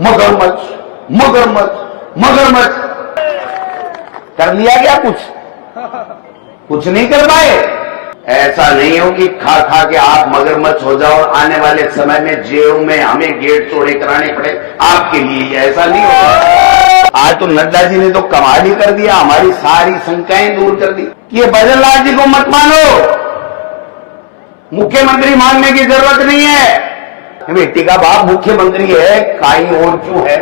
मगरमच्छ मगरमच्छ मगरमच्छ कर लिया क्या? कुछ नहीं कर पाए। ऐसा नहीं हो कि खा खा के आप मगरमच्छ हो जाओ, आने वाले समय में जेल में हमें गेट चौड़े कराने पड़े आपके लिए। ऐसा नहीं होगा। आज तो नड्डा जी ने तो कमाल ही कर दिया, हमारी सारी शंकाएं दूर कर दी। ये भजन लाल जी को मत मानो, मुख्यमंत्री मानने की जरूरत नहीं है। बेटी का बाप मुख्यमंत्री है, काई और क्यों है।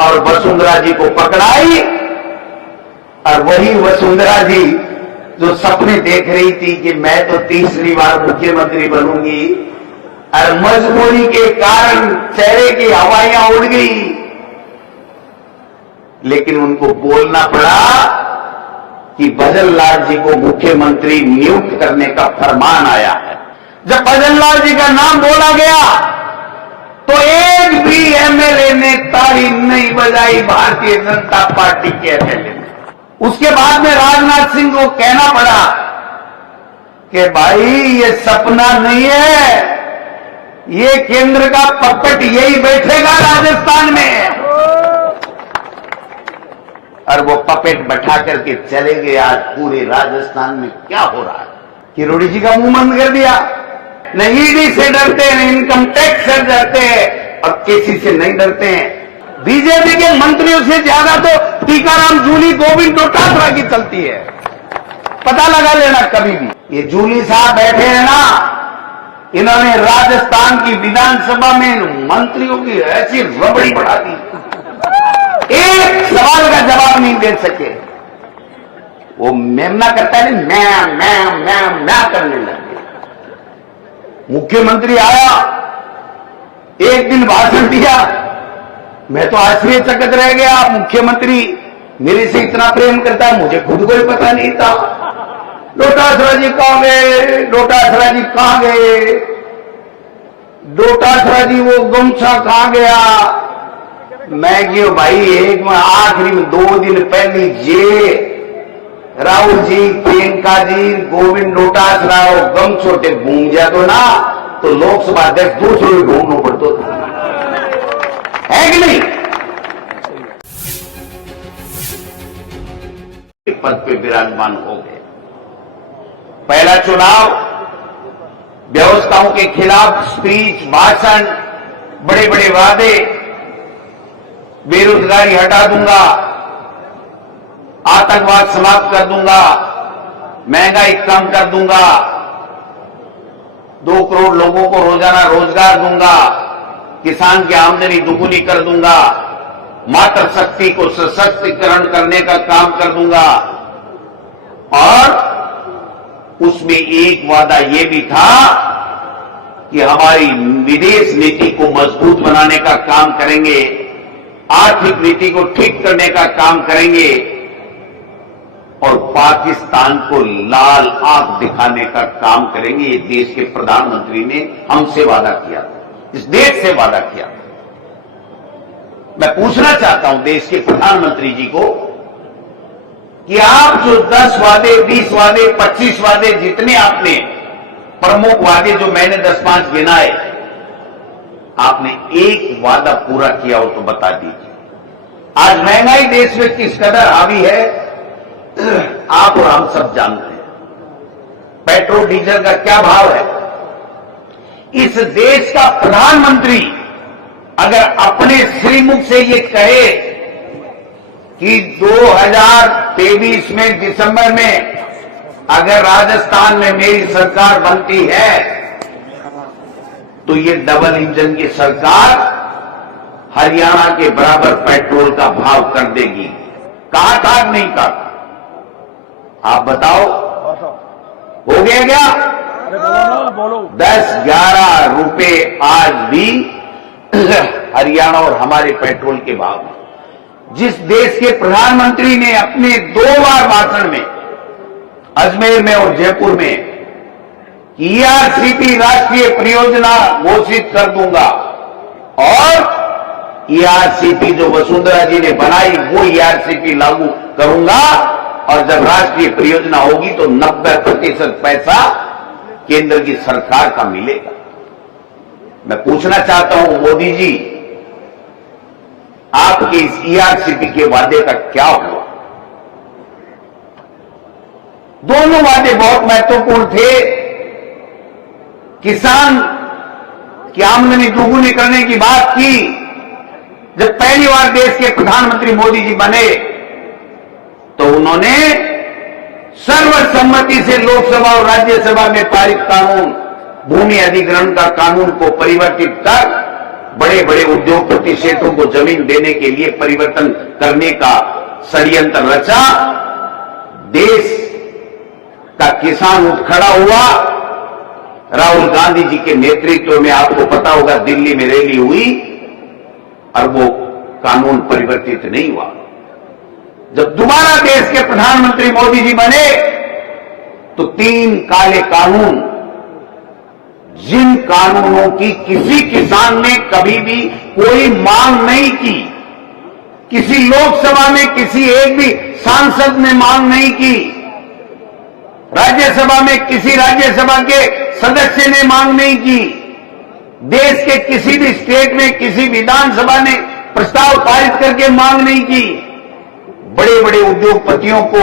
और वसुंधरा जी को पकड़ाई, और वही वसुंधरा जी जो सपने देख रही थी कि मैं तो तीसरी बार मुख्यमंत्री बनूंगी, और मजबूरी के कारण चेहरे की हवाइयां उड़ गई, लेकिन उनको बोलना पड़ा कि भजन लाल जी को मुख्यमंत्री नियुक्त करने का फरमान आया है। जब भजन लाल जी का नाम बोला गया तो एक भी एमएलए ने ताली नहीं बजाई, भारतीय जनता पार्टी के एमएलए ने। उसके बाद में राजनाथ सिंह को कहना पड़ा कि भाई ये सपना नहीं है, ये केंद्र का पपेट यही बैठेगा राजस्थान में। और वो पपेट बैठा करके चले गए। आज पूरे राजस्थान में क्या हो रहा है? किरोड़ी जी का मुंह बंद कर दिया। न ईडी से डरते हैं, न इनकम टैक्स से डरते हैं, और किसी से नहीं डरते हैं। बीजेपी के मंत्रियों से ज्यादा तो टीकाराम जूली, गोविंद डोटासरा की चलती है। पता लगा लेना कभी भी। ये जूली साहब बैठे हैं ना, इन्होंने राजस्थान की विधानसभा में मंत्रियों की ऐसी रबड़ी बढ़ा दी, एक सवाल का जवाब नहीं दे सके। वो मेमना करता है, मैं करने लगे। मुख्यमंत्री आया, एक दिन भाषण दिया, मैं तो आश्चर्यचकित रह गया। मुख्यमंत्री मेरे से इतना प्रेम करता है, मुझे खुद को ही पता नहीं था। डोटासरा जी कहां गए? डोटासरा जी कहां गए? डोटासरा जी वो गमछा कहां गया? मैं क्यों भाई, एक में आखिरी में 2 दिन पहले जे राहुल जी, प्रियंका जी, गोविंद डोटासरा और गम छोटे घूम जाए तो ना, तो लोकसभा अध्यक्ष दूसरों भी घूमना पड़ता है कि नहीं? पद पे विराजमान हो गए। पहला चुनाव, व्यवस्थाओं के खिलाफ स्पीच, भाषण, बड़े बड़े वादे, बेरोजगारी हटा दूंगा, आतंकवाद समाप्त कर दूंगा, महंगाई कम कर दूंगा, 2 करोड़ लोगों को रोजाना रोजगार दूंगा, किसान की आमदनी दुगुनी कर दूंगा, मातृ शक्ति को सशक्तिकरण करने का काम कर दूंगा। और उसमें एक वादा यह भी था कि हमारी विदेश नीति को मजबूत बनाने का काम करेंगे, आर्थिक नीति को ठीक करने का काम करेंगे, और पाकिस्तान को लाल आंख दिखाने का काम करेंगे। ये देश के प्रधानमंत्री ने हमसे वादा किया, इस देश से वादा किया। मैं पूछना चाहता हूं देश के प्रधानमंत्री जी को कि आप जो 10 वादे, 20 वादे, 25 वादे, जितने आपने प्रमुख वादे जो मैंने 10-5 गिनाए, आपने एक वादा पूरा किया हो तो बता दीजिए। आज महंगाई देश में किस कदर हावी है आप और हम सब जानते हैं। पेट्रोल डीजल का क्या भाव है। इस देश का प्रधानमंत्री अगर अपने श्रीमुख से ये कहे कि 2023 में दिसंबर में अगर राजस्थान में मेरी सरकार बनती है तो ये डबल इंजन की सरकार हरियाणा के बराबर पेट्रोल का भाव कर देगी। कहा था नहीं कहा? आप बताओ, हो गया क्या? 10-11 रुपए आज भी हरियाणा और हमारे पेट्रोल के भाव में। जिस देश के प्रधानमंत्री ने अपने 2 बार भाषण में, अजमेर में और जयपुर में, ईआरसीपी राष्ट्रीय परियोजना घोषित कर दूंगा, और ईआरसीपी जो वसुंधरा जी ने बनाई वो ईआरसीपी लागू करूंगा, और जब राष्ट्रीय परियोजना होगी तो 90% पैसा केंद्र की सरकार का मिलेगा। मैं पूछना चाहता हूं मोदी जी, आपके इस ईआरसीपी के वादे का क्या हुआ? दोनों वादे बहुत महत्वपूर्ण थे। किसान की आमदनी दोगुनी करने की बात की। जब पहली बार देश के प्रधानमंत्री मोदी जी बने तो उन्होंने सर्वसम्मति से लोकसभा और राज्यसभा में पारित कानून, भूमि अधिग्रहण का कानून को परिवर्तित कर बड़े बड़े उद्योगपति क्षेत्रों को जमीन देने के लिए परिवर्तन करने का षड्यंत्र रचा। देश का किसान उठ खड़ा हुआ। राहुल गांधी जी के नेतृत्व में, आपको पता होगा, दिल्ली में रैली हुई और वो कानून परिवर्तित नहीं हुआ। जब दोबारा देश के प्रधानमंत्री मोदी जी बने तो 3 काले कानून, जिन कानूनों की किसी किसान ने कभी भी कोई मांग नहीं की, किसी लोकसभा में किसी एक भी सांसद ने मांग नहीं की, राज्यसभा में किसी राज्यसभा के सदस्य ने मांग नहीं की, देश के किसी भी स्टेट में किसी विधानसभा ने प्रस्ताव पारित करके मांग नहीं की। बड़े बड़े उद्योगपतियों को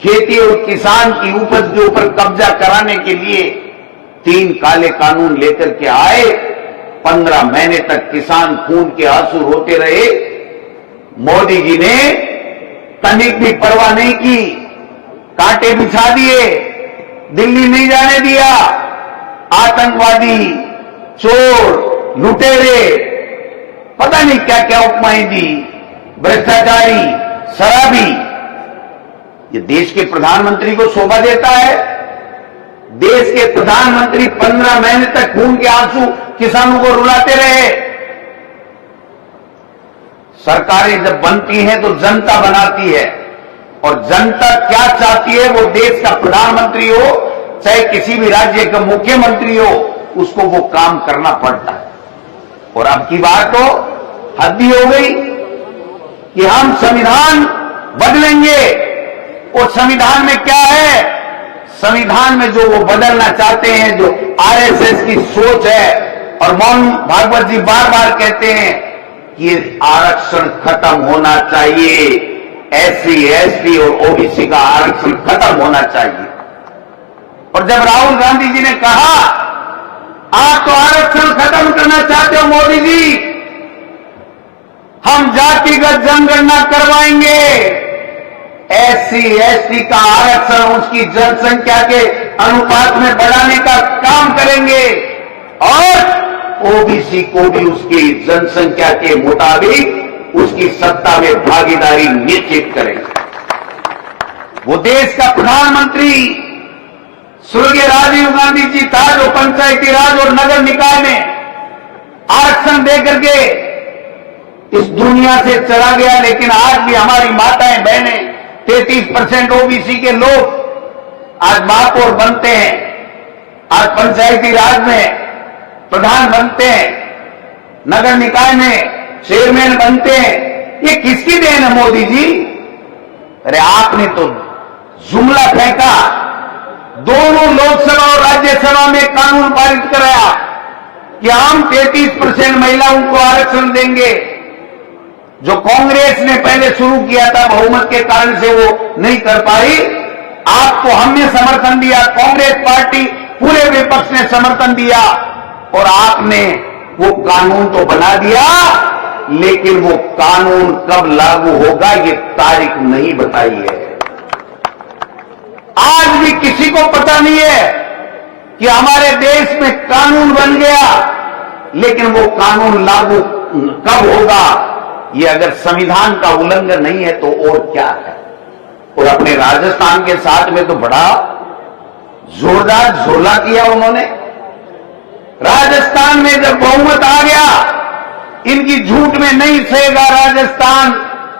खेती और किसान की उपज के ऊपर कब्जा कराने के लिए 3 काले कानून लेकर के आए। 15 महीने तक किसान खून के आंसू रोते रहे। मोदी जी ने तनिक भी परवाह नहीं की, कांटे बिछा दिए, दिल्ली नहीं जाने दिया। आतंकवादी, चोर, लुटेरे, पता नहीं क्या क्या उपमाएं दी, भ्रष्टाचारी, शराबी। ये देश के प्रधानमंत्री को शोभा देता है? देश के प्रधानमंत्री 15 महीने तक खून के आंसू किसानों को रुलाते रहे। सरकारें जब बनती हैं तो जनता बनाती है, और जनता क्या चाहती है वो देश का प्रधानमंत्री हो चाहे किसी भी राज्य का मुख्यमंत्री हो, उसको वो काम करना पड़ता है। और अब की बात तो हद ही हो गई कि हम संविधान बदलेंगे। और संविधान में क्या है? संविधान में जो वो बदलना चाहते हैं, जो आरएसएस की सोच है, और मोहन भागवत जी बार बार कहते हैं कि आरक्षण खत्म होना चाहिए, एससी, एसटी और ओबीसी का आरक्षण खत्म होना चाहिए। और जब राहुल गांधी जी ने कहा आप तो आरक्षण खत्म करना चाहते हो मोदी जी, हम जातिगत जनगणना करवाएंगे, एससी, एसटी का आरक्षण उसकी जनसंख्या के अनुपात में बढ़ाने का काम करेंगे, और ओबीसी को भी उसकी जनसंख्या के मुताबिक उसकी सत्ता में भागीदारी निश्चित करेंगे। वो देश का प्रधानमंत्री स्वर्गीय राजीव गांधी जी था जो पंचायती राज और नगर निकाय में आरक्षण देकर के इस दुनिया से चला गया। लेकिन आज भी हमारी माताएं बहनें, 33% ओबीसी के लोग आज महापौर बनते हैं, आज पंचायती राज में प्रधान बनते हैं, नगर निकाय में चेयरमैन बनते हैं। ये किसकी देन है मोदी जी? अरे आपने तो जुमला फेंका, दोनों लोकसभा और राज्यसभा में कानून पारित कराया कि हम 33% महिलाओं को आरक्षण देंगे। जो कांग्रेस ने पहले शुरू किया था, बहुमत के कारण से वो नहीं कर पाई, आपको हमने समर्थन दिया, कांग्रेस पार्टी पूरे विपक्ष ने समर्थन दिया, और आपने वो कानून तो बना दिया, लेकिन वो कानून कब लागू होगा ये तारीख नहीं बताई है। आज भी किसी को पता नहीं है कि हमारे देश में कानून बन गया, लेकिन वो कानून लागू कब होगा? ये अगर संविधान का उल्लंघन नहीं है तो और क्या है? और अपने राजस्थान के साथ में तो बड़ा जोरदार झोला किया उन्होंने। राजस्थान में जब बहुमत आ गया, इनकी झूठ में नहीं सहेगा राजस्थान।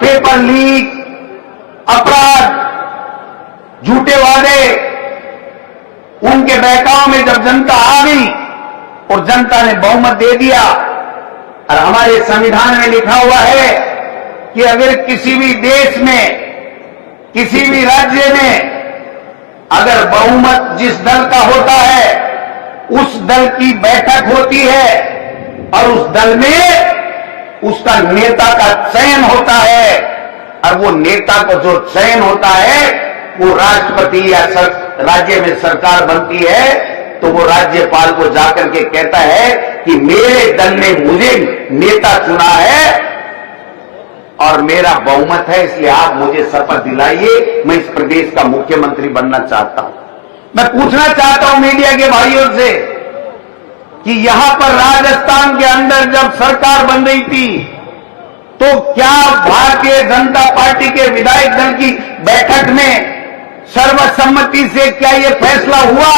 पेपर लीक, अपराध, झूठे वादे, उनके बहकाव में जब जनता आ गई और जनता ने बहुमत दे दिया, और हमारे संविधान में लिखा हुआ है कि अगर किसी भी देश में, किसी भी राज्य में अगर बहुमत जिस दल का होता है उस दल की बैठक होती है, और उस दल में उसका नेता का चयन होता है, और वो नेता को जो चयन होता है वो राष्ट्रपति या राज्य में सरकार बनती है तो वो राज्यपाल को जाकर के कहता है कि मेरे दल ने मुझे नेता चुना है और मेरा बहुमत है, इसलिए आप मुझे शपथ दिलाइए, मैं इस प्रदेश का मुख्यमंत्री बनना चाहता हूं। मैं पूछना चाहता हूं मीडिया के भाइयों से कि यहां पर राजस्थान के अंदर जब सरकार बन रही थी तो क्या भारतीय जनता पार्टी के विधायक दल की बैठक में सर्वसम्मति से क्या यह फैसला हुआ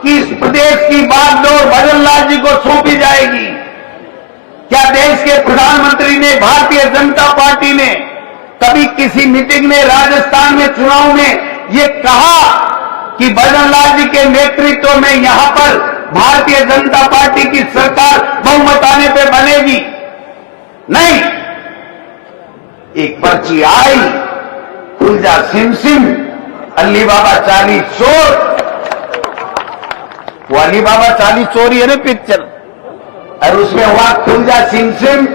कि इस प्रदेश की बागडोर भजन लाल जी को सौंपी जाएगी? क्या देश के प्रधानमंत्री ने, भारतीय जनता पार्टी ने कभी किसी मीटिंग में राजस्थान में चुनाव में ये कहा कि भजन लाल जी के नेतृत्व में यहां पर भारतीय जनता पार्टी की सरकार बहुमत आने पे बनेगी? नहीं। एक पर्ची आई, खुल जा सिम सिम, अली बाबा चाली चोर। वो अली बाबा चाली चोरी है ना पिक्चर, और उसमें हुआ खुल जा सिम सिम,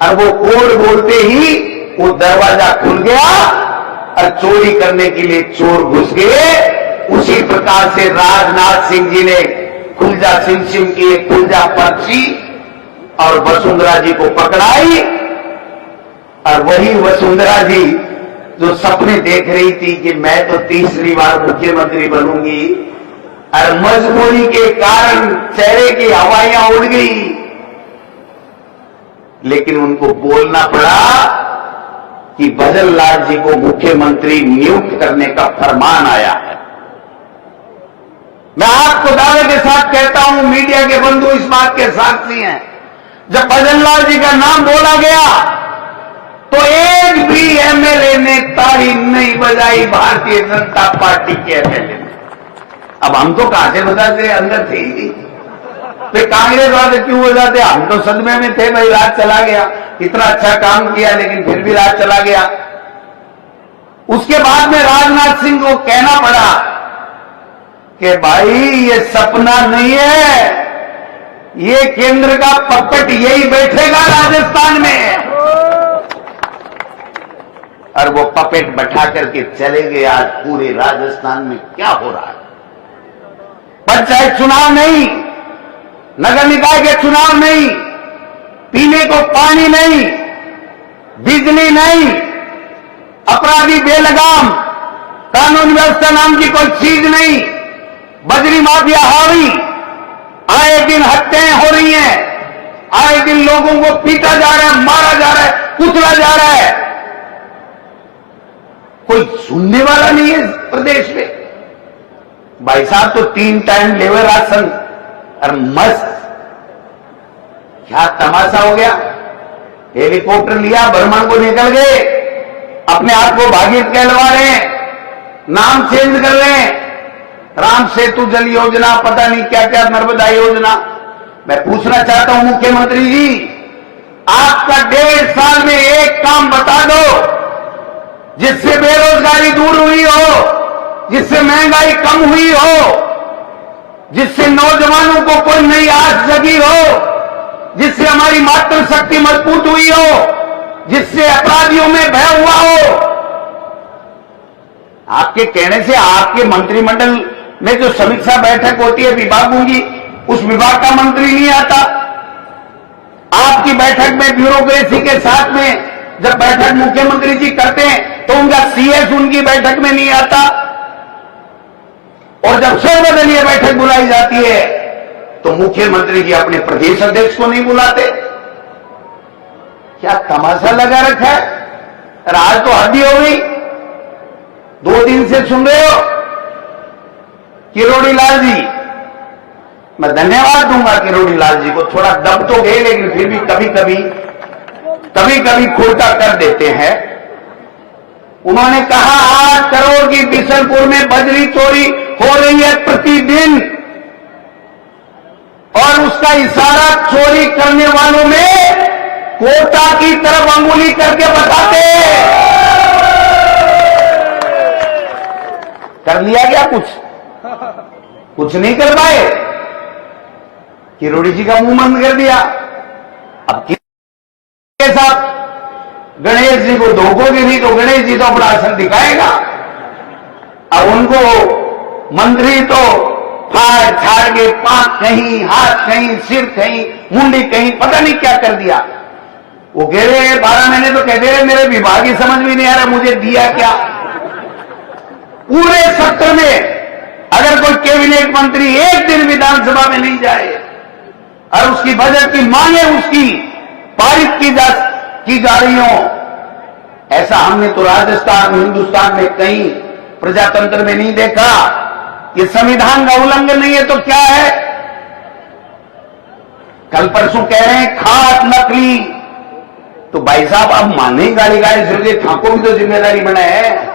और वो कोड बोलते ही वो दरवाजा खुल गया और चोरी करने के लिए चोर घुस गए। उसी प्रकार से राजनाथ सिंह जी ने खुल जा सिम सिम की एक खुल जा पर्ची और वसुंधरा जी को पकड़ाई, और वही वसुंधरा जी जो सपने देख रही थी कि मैं तो तीसरी बार मुख्यमंत्री बनूंगी, और मजबूरी के कारण चेहरे की हवाइयां उड़ गई, लेकिन उनको बोलना पड़ा कि भजन लाल जी को मुख्यमंत्री नियुक्त करने का फरमान आया है। मैं आपको दावे के साथ कहता हूं, मीडिया के बंधु इस बात के साक्षी हैं, जब भजन लाल जी का नाम बोला गया तो एक भी एमएलए ने ताली नहीं बजाई भारतीय जनता पार्टी के एमएलए ने। अब हम तो कहां से बजाते, अंदर थे ही नहीं, तो कांग्रेस वाले क्यों बजाते? हम तो सदमे में थे, भाई राज चला गया, इतना अच्छा काम किया लेकिन फिर भी राज चला गया। उसके बाद में राजनाथ सिंह को कहना पड़ा कि भाई ये सपना नहीं है, ये केंद्र का पपेट यही बैठेगा राजस्थान में, और वो पपेट बैठा करके चले गए। आज पूरे राजस्थान में क्या हो रहा है? पंचायत चुनाव नहीं, नगर निकाय के चुनाव नहीं, पीने को पानी नहीं, बिजली नहीं, अपराधी बेलगाम, कानून व्यवस्था नाम की कोई चीज नहीं, बजरी माफिया हावी, आए दिन हत्याएं हो रही हैं, आए दिन लोगों को पीटा जा रहा है, मारा जा रहा है, कुचला जा रहा है, कोई सुनने वाला नहीं है प्रदेश में। भाई साहब तो 3 टाइम लेवर राशन, और मस्त क्या तमाशा हो गया। हेलीकॉप्टर लिया, बर्मा को निकल गए, अपने आप को भागीरथ कहलवा रहे हैं, नाम चेंज कर रहे हैं, राम सेतु जल योजना, पता नहीं क्या क्या, नर्मदा योजना। मैं पूछना चाहता हूं मुख्यमंत्री जी, आपका 1.5 साल में एक काम बता दो जिससे बेरोजगारी दूर हुई हो, जिससे महंगाई कम हुई हो, जिससे नौजवानों को कोई नई आस जगी हो, जिससे हमारी मातृशक्ति मजबूत हुई हो, जिससे अपराधियों में भय हुआ हो। आपके कहने से आपके मंत्रिमंडल में जो समीक्षा बैठक होती है विभागों की, उस विभाग का मंत्री नहीं आता। आपकी बैठक में ब्यूरोक्रेसी के साथ में जब बैठक मुख्यमंत्री जी करते हैं तो उनका सीएस उनकी बैठक में नहीं आता, और जब सर्वदलीय बैठक बुलाई जाती है तो मुख्यमंत्री जी अपने प्रदेश अध्यक्ष को नहीं बुलाते। क्या तमाशा लगा रखा है? आज तो हद ही हो गई, 2 दिन से सुन रहे हो। किरोड़ी लाल जी, मैं धन्यवाद दूंगा किरोड़ी लाल जी को, थोड़ा दब तो गए लेकिन फिर भी कभी कभी खोटा कर देते हैं। उन्होंने कहा 8 करोड़ की बिशनपुर में बजरी चोरी हो रही है प्रतिदिन, और उसका इशारा चोरी करने वालों में कोटा की तरफ अंगुली करके बताते। कर लिया क्या? कुछ नहीं कर पाए, किरोड़ी जी का मुंह बंद कर दिया। अब साथ गणेश जी को धोखोगे नहीं तो गणेश जी तो अपना असर दिखाएगा। अब उनको मंत्री तो फाड़ छाड़ के पांव कहीं, हाथ कहीं, सिर कहीं, मुंडी कहीं, पता नहीं क्या कर दिया। वो कह रहे हैं 12 महीने तो कहते रहे मेरे विभाग ही समझ में नहीं आ रहा मुझे दिया क्या। पूरे सत्र में अगर कोई कैबिनेट मंत्री एक दिन विधानसभा में नहीं जाए और उसकी बजट की मांगे उसकी पारित की जा रही हो, ऐसा हमने तो राजस्थान, हिंदुस्तान में कहीं प्रजातंत्र में नहीं देखा। ये संविधान का उल्लंघन नहीं है तो क्या है। कल परसों कह रहे हैं खाट नकली, तो भाई साहब अब माने गाड़ी गाड़ी ठाकुर भी तो जिम्मेदारी बनाए है।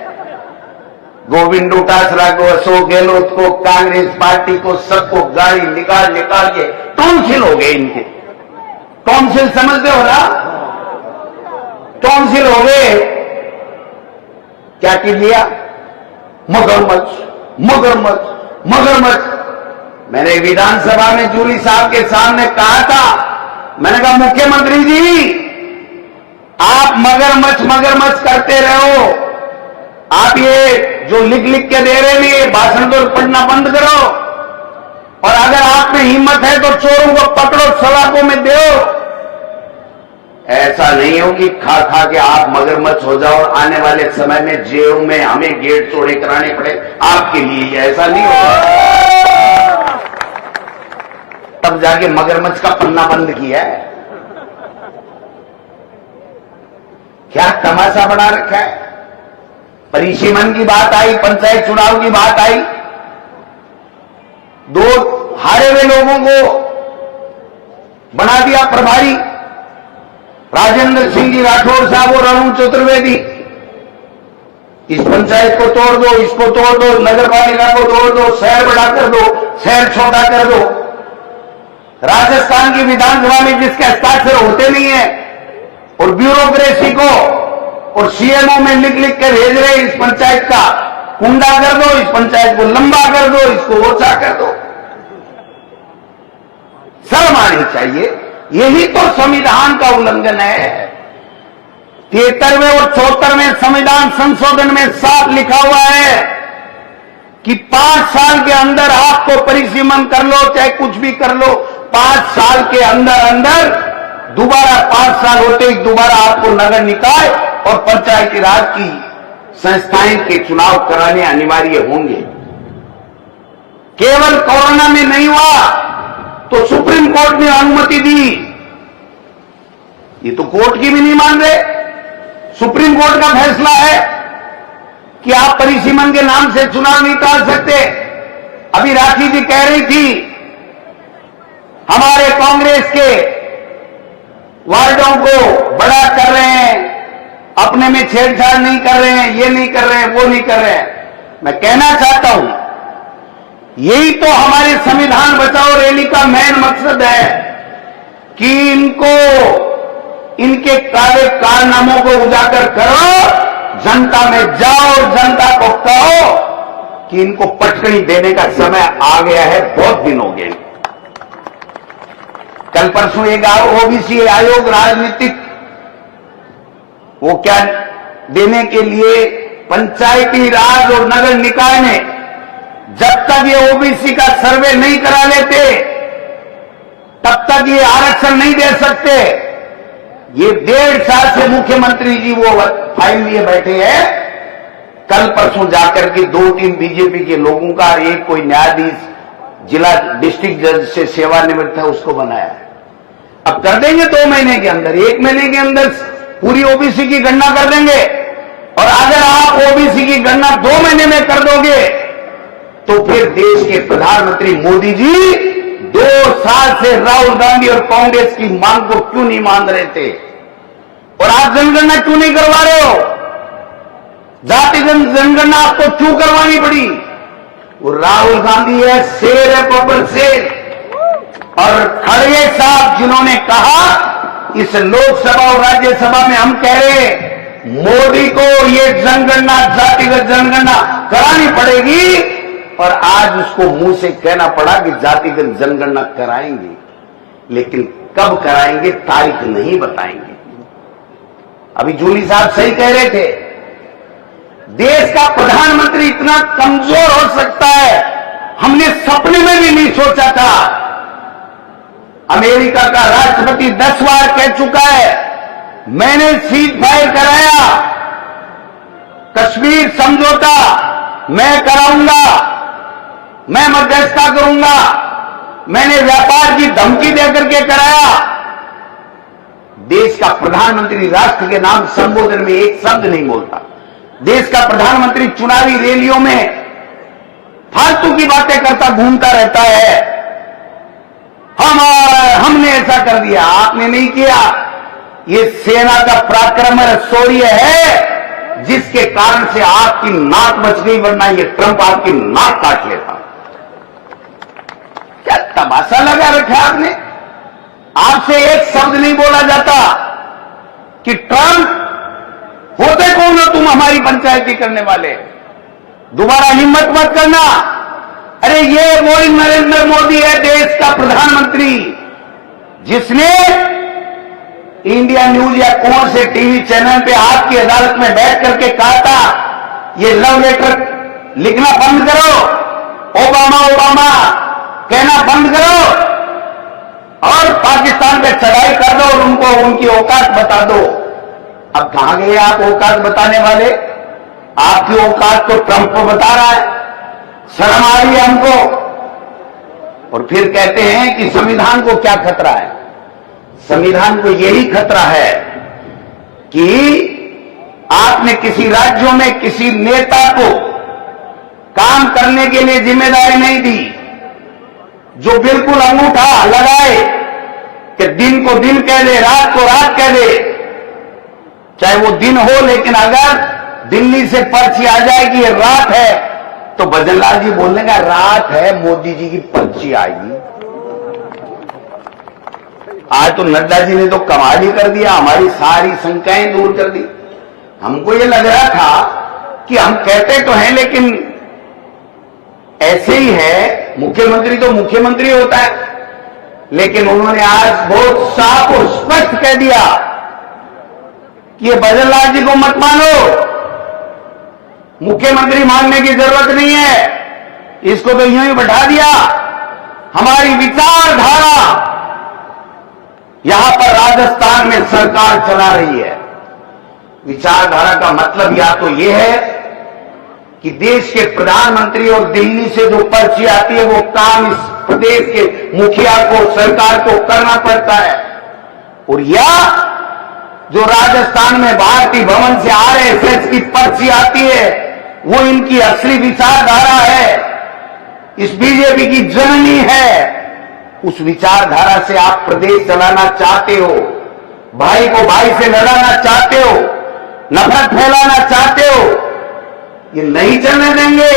गोविंद डोटासरा को, अशोक गहलोत को, कांग्रेस पार्टी को, सबको गाड़ी निकाल निकाल के टॉन्सिल हो गए इनके। टॉन्सिल समझते हो ना, टॉन्सिल हो गए। क्या कर लिया, मगरमच्छ मगरमच्छ मगरमच्छ। मैंने विधानसभा में जूली साहब के सामने कहा था, मैंने कहा मुख्यमंत्री जी आप मगरमच्छ मगरमच्छ करते रहो, आप ये जो लिख लिख के दे रहे हैं भाषण तो पढ़ना बंद करो, और अगर आप में हिम्मत है तो चोरों को पकड़ो, सलाखों में दो। ऐसा नहीं हो कि खा खा के आप मगरमच्छ हो जाओ और आने वाले समय में जेल में हमें गेट चौड़े कराने पड़े आपके लिए, ऐसा नहीं होगा। तब जाके मगरमच्छ का पन्ना बंद किया है। क्या तमाशा बना रखा है। परिसीमन की बात आई, पंचायत चुनाव की बात आई, 2 हारे हुए लोगों को बना दिया प्रभारी, राजेंद्र सिंह जी राठौर साहब और अरुण चतुर्वेदी। इस पंचायत को तोड़ दो, इसको तोड़ दो, नगर पालिका को तोड़ दो, शहर बड़ा कर दो, शहर छोटा कर दो। राजस्थान की विधानसभा में जिसके हस्ताक्षर होते नहीं है और ब्यूरोक्रेसी को और सीएमओ में लिख लिख कर भेज रहे, इस पंचायत का कुंडा कर दो, इस पंचायत को लंबा कर दो, इसको ओछा कर दो। शर्म आनी चाहिए। यही तो संविधान का उल्लंघन है। 73वें और 74वें संविधान संशोधन में साफ लिखा हुआ है कि 5 साल के अंदर आपको परिसीमन कर लो, चाहे कुछ भी कर लो, 5 साल के अंदर अंदर दोबारा 5 साल होते ही दोबारा आपको नगर निकाय और पंचायती राज की संस्थाएं के चुनाव कराने अनिवार्य होंगे। केवल कोरोना में नहीं हुआ तो सुप्रीम कोर्ट ने अनुमति दी। ये तो कोर्ट की भी नहीं मान रहे। सुप्रीम कोर्ट का फैसला है कि आप परिसीमन के नाम से चुनाव नहीं टाल सकते। अभी राखी जी कह रही थी हमारे कांग्रेस के वार्डों को बड़ा कर रहे हैं, अपने में छेड़छाड़ नहीं कर रहे हैं, ये नहीं कर रहे हैं, वो नहीं कर रहे हैं। मैं कहना चाहता हूं यही तो हमारे संविधान बचाओ रैली का मेन मकसद है कि इनके काले कारनामों को उजागर करो, जनता में जाओ, जनता को कहो कि इनको पटकनी देने का समय आ गया है, बहुत दिन हो गए। कल परसों एक ओबीसी आयोग राजनीतिक वो क्या देने के लिए पंचायती राज और नगर निकाय ने जब तक ये ओबीसी का सर्वे नहीं करा लेते तब तक ये आरक्षण नहीं दे सकते। ये 1.5 साल से मुख्यमंत्री जी वो फाइल लिए बैठे हैं। कल परसों जाकर के 2-3 बीजेपी के लोगों का, एक कोई न्यायाधीश जिला डिस्ट्रिक्ट जज से सेवानिवृत्त है उसको बनाया। अब कर देंगे 2 महीने के अंदर, 1 महीने के अंदर पूरी ओबीसी की गणना कर देंगे। और अगर आप ओबीसी की गणना 2 महीने में कर दोगे तो फिर देश के प्रधानमंत्री मोदी जी 2 साल से राहुल गांधी और कांग्रेस की मांग को क्यों नहीं मान रहे थे, और आप जनगणना क्यों नहीं करवा रहे हो? जातिगत जनगणना आपको क्यों करवानी पड़ी? वो राहुल गांधी है, शेर है, बब्बर शेर। और खड़गे साहब जिन्होंने कहा इस लोकसभा और राज्यसभा में हम कह रहे मोदी को ये जनगणना, जातिगत जनगणना करानी पड़ेगी, और आज उसको मुंह से कहना पड़ा कि जातिगत जनगणना कराएंगे, लेकिन कब कराएंगे तारीख नहीं बताएंगे। अभी जूली साहब सही कह रहे थे, देश का प्रधानमंत्री इतना कमजोर हो सकता है, हमने सपने में भी नहीं सोचा था। अमेरिका का राष्ट्रपति 10 बार कह चुका है, मैंने सीज फायर कराया, कश्मीर समझौता मैं कराऊंगा, मैं मध्यस्थता करूंगा, मैंने व्यापार की धमकी देकर के कराया। देश का प्रधानमंत्री राष्ट्र के नाम संबोधन में एक शब्द नहीं बोलता। देश का प्रधानमंत्री चुनावी रैलियों में फालतू की बातें करता घूमता रहता है। हमने ऐसा कर दिया, आपने नहीं किया। ये सेना का पराक्रम और शौर्य है जिसके कारण से आपकी नाक बच गई, वरना ये ट्रंप आपकी नाक काट लेता। क्या तमाशा लगा रखा आपने? आपसे एक शब्द नहीं बोला जाता कि ट्रंप होते कौन हो तुम हमारी पंचायती करने वाले, दोबारा हिम्मत मत करना। अरे ये वही नरेंद्र मोदी है, देश का प्रधानमंत्री, जिसने इंडिया न्यूज या कौन से टीवी चैनल पे आपकी अदालत में बैठ करके कहा था ये लव लेटर लिखना बंद करो, ओबामा ओबामा कहना बंद करो और पाकिस्तान पे चढ़ाई कर दो और उनको उनकी औकात बता दो। अब कहां गए आप औकात बताने वाले? आपकी औकात तो ट्रंप को बता रहा है, शर्म आ रही है हमको। और फिर कहते हैं कि संविधान को क्या खतरा है? संविधान को यही खतरा है कि आपने किसी राज्यों में किसी नेता को काम करने के लिए जिम्मेदारी नहीं दी, जो बिल्कुल अंगूठा लगाए कि दिन को दिन कह दे, रात को रात कह दे, चाहे वो दिन हो, लेकिन अगर दिल्ली से पर्ची आ जाएगी ये रात है तो भजनलाल जी बोलने का रात है, मोदी जी की पर्ची आएगी। आज तो नड्डा जी ने तो कमाल ही कर दिया, हमारी सारी शंकाएं दूर कर दी। हमको ये लग रहा था कि हम कहते तो हैं लेकिन ऐसे ही है, मुख्यमंत्री तो मुख्यमंत्री होता है, लेकिन उन्होंने आज बहुत साफ और स्पष्ट कह दिया कि ये भजनलाल जी को मत मानो, मुख्यमंत्री मानने की जरूरत नहीं है, इसको तो यूं ही बैठा दिया। हमारी विचारधारा यहां पर राजस्थान में सरकार चला रही है। विचारधारा का मतलब या तो यह है कि देश के प्रधानमंत्री और दिल्ली से जो पर्ची आती है वो काम इस प्रदेश के मुखिया को, सरकार को करना पड़ता है, और या जो राजस्थान में भारतीय भवन से आरएसएस की पर्ची आती है वो इनकी असली विचारधारा है, इस बीजेपी की जननी है। उस विचारधारा से आप प्रदेश चलाना चाहते हो, भाई को भाई से लड़ाना चाहते हो, नफरत फैलाना चाहते हो, ये नहीं चलने देंगे।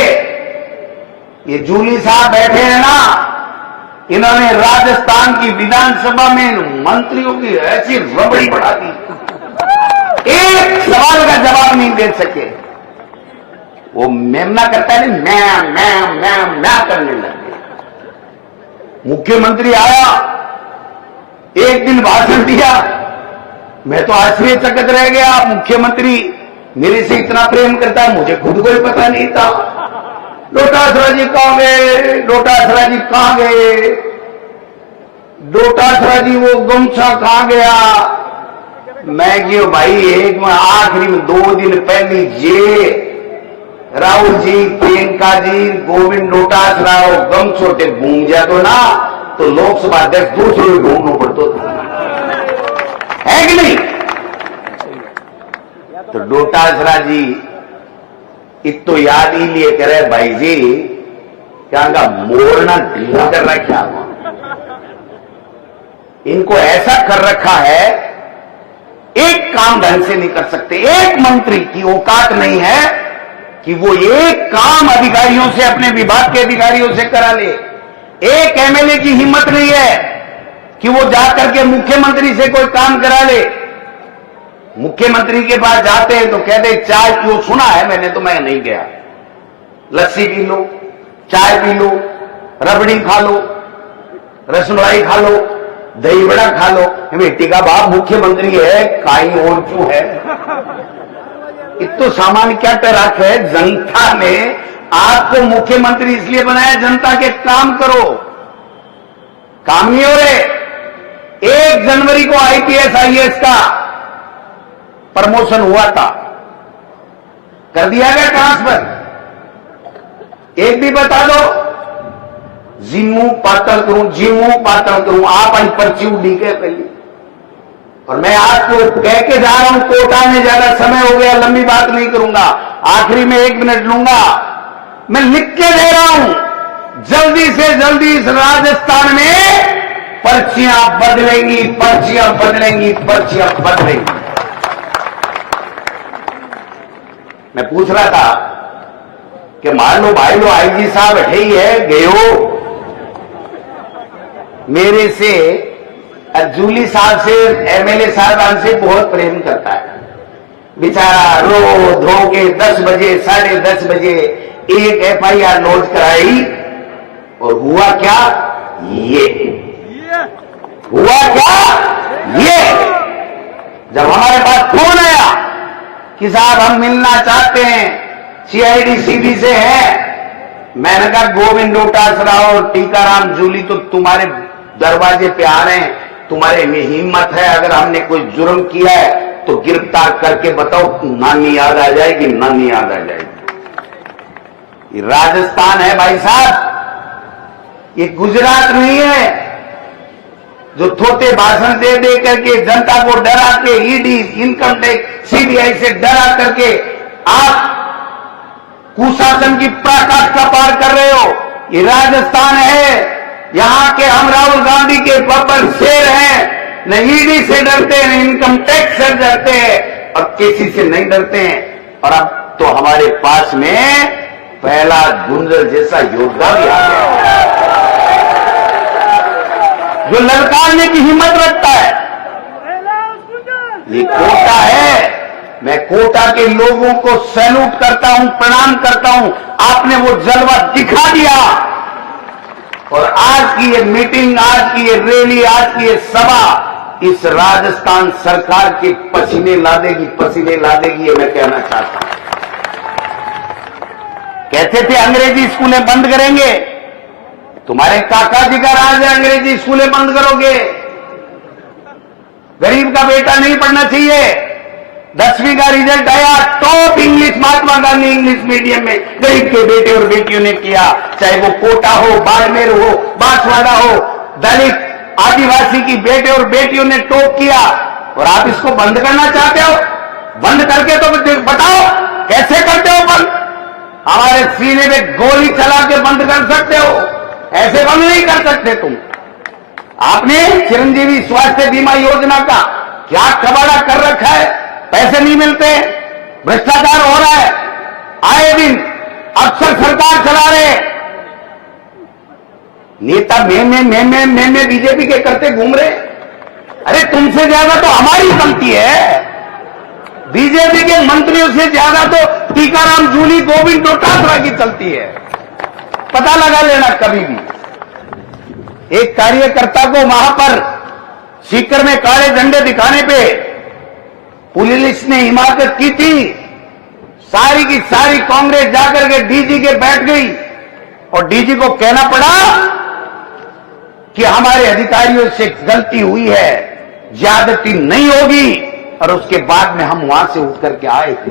ये जूली साहब बैठे हैं ना, इन्होंने राजस्थान की विधानसभा में मंत्रियों की ऐसी रबड़ी बढ़ा दी, एक सवाल का जवाब नहीं दे सके। वो मेमना करता है मैं करने लगे। मुख्यमंत्री आया, एक दिन भाषण दिया, मैं तो आश्चर्यचकित रह गया। मुख्यमंत्री मेरे से इतना प्रेम करता है, मुझे खुद को ही पता नहीं था। डोटासरा जी कहां गए, डोटासरा जी कहां गए, डोटासरा जी वो गमछा कहां गया। मैं क्यों भाई, एक में आखिरी में 2 दिन पहले ये राहुल जी, प्रियंका जी, गोविंद डोटासरा गम छोटे घूम जा तो ना, तो लोकसभा अध्यक्ष दूसरे में घूमना पड़ता था, है कि नहीं? तो डोटासरा जी इतो याद ही लिए करे भाई जी, क्या का मोड़ना ढीला कर रखा, इनको ऐसा कर रखा है, एक काम ढंग से नहीं कर सकते। एक मंत्री की औकात नहीं है कि वो एक काम अधिकारियों से, अपने विभाग के अधिकारियों से करा ले। एक एमएलए की हिम्मत नहीं है कि वो जाकर के मुख्यमंत्री से कोई काम करा ले। मुख्यमंत्री के पास जाते हैं तो कहते चाय पियो, सुना है मैंने, तो मैं नहीं गया। लस्सी पी लो, चाय पी लो, रबड़ी खा लो, रसमलाई खा लो, दही बड़ा खा लो। बेटी का बाप मुख्यमंत्री है, काई और क्यों है। इतो सामान्य क्या टराक है। जनता ने आपको मुख्यमंत्री इसलिए बनाया जनता के काम करो, काम नहीं हो रहे। 1 जनवरी को आईपीएस आईएएस का प्रमोशन हुआ था, कर दिया गया ट्रांसफर। एक भी बता दो, जिम्मू पातल करूं आप आई पर्ची उड़ी के पहले। और मैं आपको कह के जा रहा हूं, कोटा में ज्यादा समय हो गया, लंबी बात नहीं करूंगा, आखिरी में 1 मिनट लूंगा। मैं लिख के दे रहा हूं, जल्दी से जल्दी इस राजस्थान में पर्चियां बदलेंगी, पर्चियां बदलेंगी, पर्चियां बदलेंगी। मैं पूछ रहा था कि मान लो भाई लो आईजी साहब बैठे ही है, गए हो मेरे से जूली साहब से, एमएलए साहबान से बहुत प्रेम करता है बेचारा। रो धो के 10 बजे 10:30 बजे एक एफआईआर लॉन्च कराई, और हुआ क्या? ये हुआ क्या? ये जब हमारे पास फोन आया कि साहब हम मिलना चाहते हैं, सीआईडी सीबी से है, मैंने कहा गोविंद डोटासरा और टीकाराम जूली तो तुम्हारे दरवाजे पे आ रहे हैं, तुम्हारे में हिम्मत है, अगर हमने कोई जुर्म किया है तो गिरफ्तार करके बताओ, नानी याद आ जाएगी, नानी याद आ जाएगी। ये राजस्थान है भाई साहब, ये गुजरात नहीं है जो थोते भाषण दे दे करके जनता को डरा के, ईडी इनकम टैक्स सीबीआई से डरा करके आप कुशासन की पराकाष्ठा पार कर रहे हो। ये राजस्थान है, यहां के हम राहुल गांधी के बब्बर शेर हैं, न ईडी से डरते हैं, न इनकम टैक्स से डरते हैं, और किसी से नहीं डरते हैं। और अब तो हमारे पास में पहला गुंजल जैसा योद्धा भी आ गया जो ललकारने की हिम्मत रखता है। ये कोटा है, मैं कोटा के लोगों को सैल्यूट करता हूं, प्रणाम करता हूं। आपने वो जलवा दिखा दिया, और आज की ये मीटिंग, आज की ये रैली, आज की ये सभा इस राजस्थान सरकार के पसीने ला देगी, पसीने ला देगी, ये मैं कहना चाहता हूं। कहते थे अंग्रेजी स्कूलें बंद करेंगे, तुम्हारे काका जी का राज है, अंग्रेजी स्कूलें बंद करोगे। गरीब का बेटा नहीं पढ़ना चाहिए। 10वीं का रिजल्ट आया, top English Mahatma Gandhi English medium में गरीब के बेटे और बेटियों ने किया, चाहे वो कोटा हो, बाड़मेर हो, बांसवाड़ा हो, दलित आदिवासी की बेटे और बेटियों ने टॉप किया। और आप इसको बंद करना चाहते हो? बंद करके तो बताओ कैसे करते हो बंद? हमारे सीने में गोली चला के बंद कर सकते हो, ऐसे बंद नहीं कर सकते तुम। आपने चिरंजीवी स्वास्थ्य बीमा योजना का क्या कबाड़ा कर रखा है, पैसे नहीं मिलते, भ्रष्टाचार हो रहा है, आए दिन अफसर सरकार चला रहे, नेता मैं बीजेपी के करते घूम रहे। अरे तुमसे ज्यादा तो हमारी चलती है, बीजेपी के मंत्रियों से ज्यादा तो टीकाराम जूली गोविंद डोटासरा की चलती है। पता लगा लेना कभी भी। एक कार्यकर्ता को वहां पर सीकर में काले झंडे दिखाने पे पुलिस ने हिमाकत की थी, सारी की सारी कांग्रेस जाकर के डीजी के बैठ गई, और डीजी को कहना पड़ा कि हमारे अधिकारियों से गलती हुई है, ज्यादती नहीं होगी। और उसके बाद में हम वहां से उठ करके आए थे।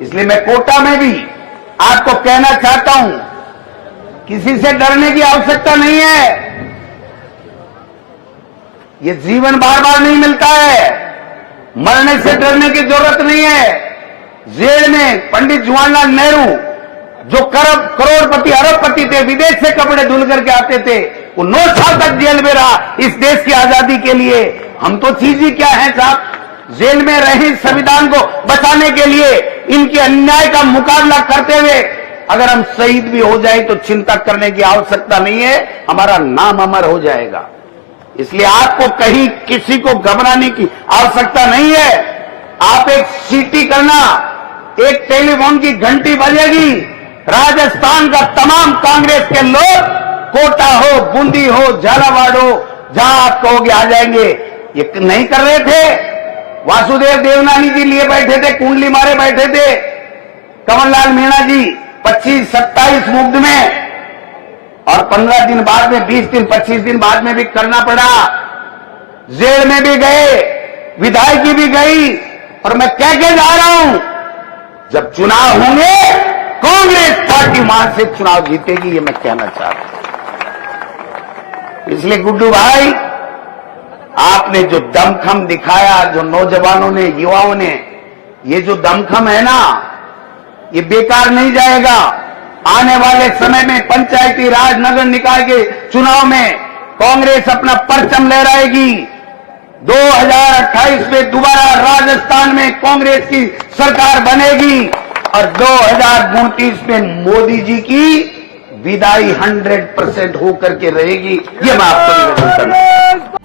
इसलिए मैं कोटा में भी आपको कहना चाहता हूं, किसी से डरने की आवश्यकता नहीं है। ये जीवन बार बार नहीं मिलता है, मरने से डरने की जरूरत नहीं है। जेल में पंडित जवाहरलाल नेहरू जो करोड़पति अरबपति थे, विदेश से कपड़े धुल करके आते थे, वो 9 साल तक जेल में रहा इस देश की आजादी के लिए। हम तो चीज ही क्या है साहब, जेल में रहे संविधान को बचाने के लिए इनके अन्याय का मुकाबला करते हुए अगर हम शहीद भी हो जाए तो चिंता करने की आवश्यकता नहीं है, हमारा नाम अमर हो जाएगा। इसलिए आपको कहीं किसी को घबराने की आवश्यकता नहीं है। आप एक सीटी करना, एक टेलीफोन की घंटी बजेगी, राजस्थान का तमाम कांग्रेस के लोग, कोटा हो, बूंदी हो, झालावाड़ हो, जहां आप कहोगे आ जाएंगे। ये नहीं कर रहे थे, वासुदेव देवनानी जी लिए बैठे थे, कुंडली मारे बैठे थे, कमललाल मीणा जी 25-27 मुग्ध में, और 15 दिन बाद में, 20 दिन 25 दिन बाद में भी करना पड़ा। जेल में भी गए, विधायकी भी गई, और मैं कह के जा रहा हूं, जब चुनाव होंगे कांग्रेस पार्टी वहां से चुनाव जीतेगी, ये मैं कहना चाहता हूं। इसलिए गुड्डू भाई, आपने जो दमखम दिखाया, जो नौजवानों ने, युवाओं ने, ये जो दमखम है ना, ये बेकार नहीं जाएगा। आने वाले समय में पंचायती राज, नगर निकाय के चुनाव में कांग्रेस अपना परचम लहराएगी। 2028 में दोबारा राजस्थान में कांग्रेस की सरकार बनेगी, और 2029 में मोदी जी की विदाई 100% होकर के रहेगी। ये मैं आपको निवेदन करना।